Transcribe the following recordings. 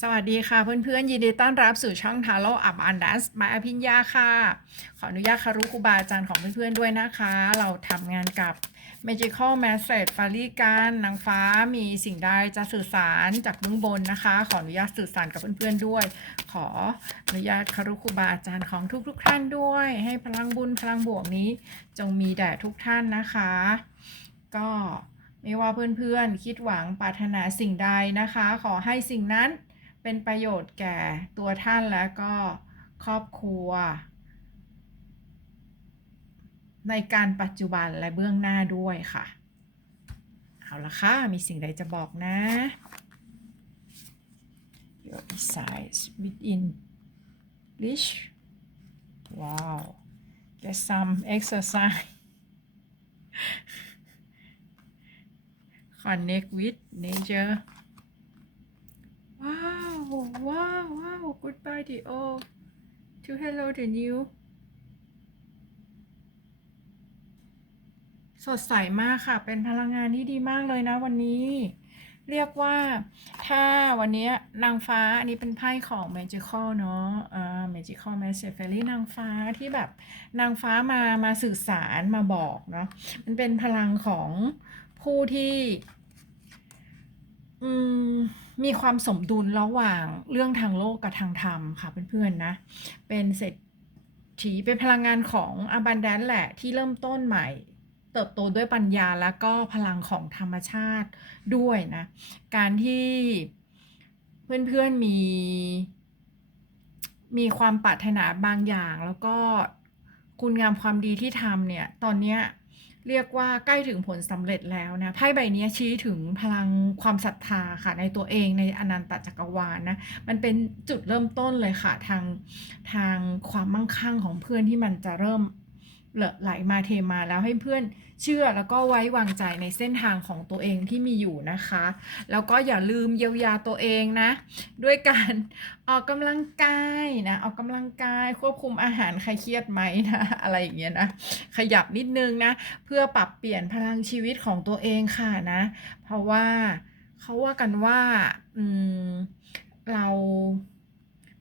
สวัสดีค่ะเพื่อนๆ ยินดีต้อนรับสู่ช่องทาโร่อับอันดัสมาอภิญญาค่ะ ขออนุญาตคารุครูบาอาจารย์ของเพื่อนๆด้วยนะคะ เราทำงานกับ Magical Message ฟารีการนางฟ้ามีสิ่งใดจะสื่อสารจากเบื้องบนนะคะ ขออนุญาตสื่อสารกับเพื่อนๆด้วย ขออนุญาตคารุครูบาอาจารย์ของทุกๆ ท่านด้วย ให้พลังบุญพลังบวกนี้ จงมีแด่ทุกท่านนะคะ ก็ไม่ว่าเพื่อนๆ คิดหวังปรารถนาสิ่งใดนะคะ ขอให้สิ่งนั้น เป็นประโยชน์แก่ตัวท่านและก็ครอบครัว ในการปัจจุบันและเบื้องหน้าด้วยค่ะ เอาละค่ะ มีสิ่งใดจะบอกนะ Your desires within reach wow get some exercise connect with nature. Wow, wow, wow. Goodbye, the old. To hello, the new. สดใสมากค่ะ เป็นพลังงานที่ดีมากเลยนะวันนี้ เรียกว่าถ้าวันนี้นางฟ้า อันนี้เป็นไพ่ของ Magical เนาะอ่า Magical Message Fairy นางฟ้าที่แบบนางฟ้ามามาสื่อสารมาบอกเนาะ มันเป็นพลังของผู้ที่ อืม มีความสมดุลระหว่างเรื่องทางโลกกับทางธรรมค่ะเพื่อนๆนะ เป็นเศรษฐีเป็นพลังงานของอบันแดนแหละที่เริ่มต้นใหม่ เติบโตด้วยปัญญาแล้วก็พลังของธรรมชาติด้วยนะ การที่เพื่อนๆมีมีความปรารถนาบางอย่างแล้วก็คุณงามความดีที่ทำเนี่ย ตอนเนี้ย เรียกว่าใกล้ถึงผลสำเร็จแล้วนะไพ่ใบนี้ชี้ถึงพลังความศรัทธาค่ะในตัวเองในอนันตจักรวาลนะมันเป็นจุดเริ่มต้นเลยค่ะทางทางความมั่งคั่งของเพื่อนที่มันจะเริ่ม ไหลมาเทมาแล้วให้เพื่อนเชื่อแล้วก็ไว้วางใจในเส้นทางของตัวเองที่มีอยู่นะคะ แล้วก็อย่าลืมเยียวยาตัวเองนะ ด้วยการออกกำลังกายนะออกกำลังกายควบคุมอาหารใครเครียดไหมนะอะไรอย่างเงี้ยนะขยับนิดนึงนะ เพื่อปรับเปลี่ยนพลังชีวิตของตัวเองค่ะนะ เพราะว่าเขาว่ากันว่าอืมเรา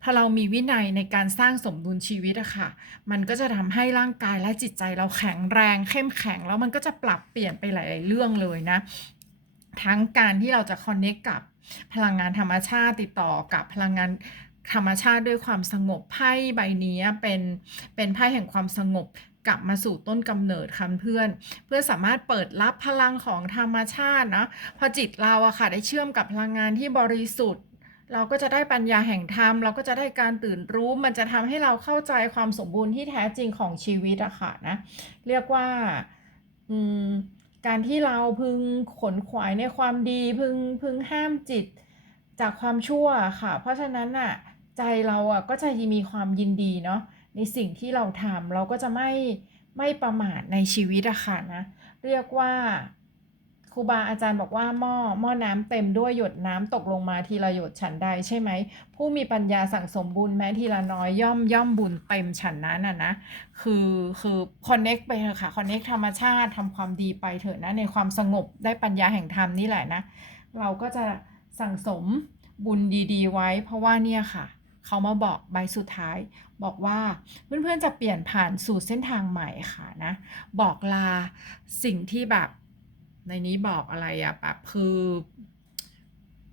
พอเรามีวินัยในการสร้างสมดุลชีวิตอะค่ะ มันก็จะทำให้ร่างกายและจิตใจเราแข็งแรง เข้มแข็งแล้วมันก็จะปรับเปลี่ยนไปหลาย ๆ เรื่องเลยนะ ทั้งการที่เราจะคอนเน c t กับพลังงานธรรมชาติติดต่อกับพลังงานธรรมชาติด้วยความสงบไพ่ใบนี้เป็นเป็นไพ่แห่งความสงบกลับมาสู่ต้นกำเนิดค่ะเพื่อน เพื่อสามารถเปิดรับพลังของธรรมชาตินะพอจิตเราอะค่ะได้เชื่อมกับพลังงานที่บริสุทธิ์ เราก็จะได้ปัญญาแห่งธรรม เราก็จะได้การตื่นรู้ มันจะทำให้เราเข้าใจความสมบูรณ์ที่แท้จริงของชีวิตอะค่ะนะ เรียกว่าการที่เราพึงขนขวายในความดี พึงพึงห้ามจิตจากความชั่วค่ะ เพราะฉะนั้นอะใจเราอะก็จะมีความยินดีเนาะในสิ่งที่เราทำเราก็จะไม่ไม่ประมาทในชีวิตอะค่ะนะ เรียกว่า ครูบาอาจารย์บอกว่าหม้อหม้อน้ำเต็มด้วยหยดน้ำตกลงมาทีละหยดฉันใดใช่ไหม ผู้มีปัญญาสั่งสมบุญแม้ทีละน้อยย่อมย่อมบุญเต็มฉันนั้นน่ะนะ คือคือคอนเน็กไปเถอะค่ะคอนเน็กธรรมชาติทำความดีไปเถอะนะในความสงบได้ปัญญาแห่งธรรมนี่แหละนะ เราก็จะสั่งสมบุญดีๆ ไว้ เพราะว่าเนี่ยค่ะเขามาบอกใบสุดท้าย บอกว่าเพื่อนๆจะเปลี่ยนผ่านสู่เส้นทางใหม่ค่ะนะ บอกลาสิ่งที่แบบ ในนี้บอกอะไรอะแบบคือ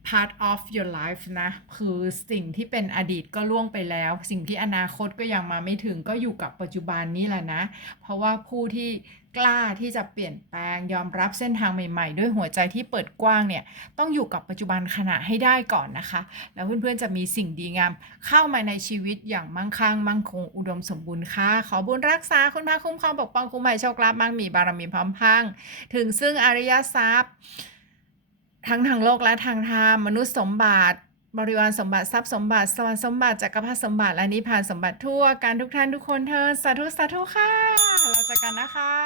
part of your life นะ คือสิ่งที่เป็นอดีตก็ล่วงไปแล้ว สิ่งที่อนาคตก็ยังมาไม่ถึงก็อยู่กับปัจจุบันนี้แหละนะ เพราะว่าผู้ที่กล้าที่จะเปลี่ยนแปลงยอมรับเส้นทางใหม่ ๆ ด้วยหัวใจที่เปิดกว้างเนี่ย ต้องอยู่กับปัจจุบันขณะให้ได้ก่อนนะคะ แล้วเพื่อนๆจะมีสิ่งดีงาม เข้ามาในชีวิตอย่างมั่งคั่งมั่งคงอุดมสมบูรณ์ค่ะ ขอบุญรักษาคุณพระคุ้มครองปกป้องคุ้มภัยโชคลาภมั่งมีบารมีพร้อมพังถึงซึ่งอริยทรัพย์ ทั้งทางโลกและทางธรรมมนุษย์สมบัติ บริวารสมบัติทรัพย์สมบัติสวรรค์สมบัติจักรพรรดิสมบัติและนิพพานสมบัติทั่วการทุกท่านทุกคนเธอสาธุสาธุค่ะแล้วเจอกันนะคะ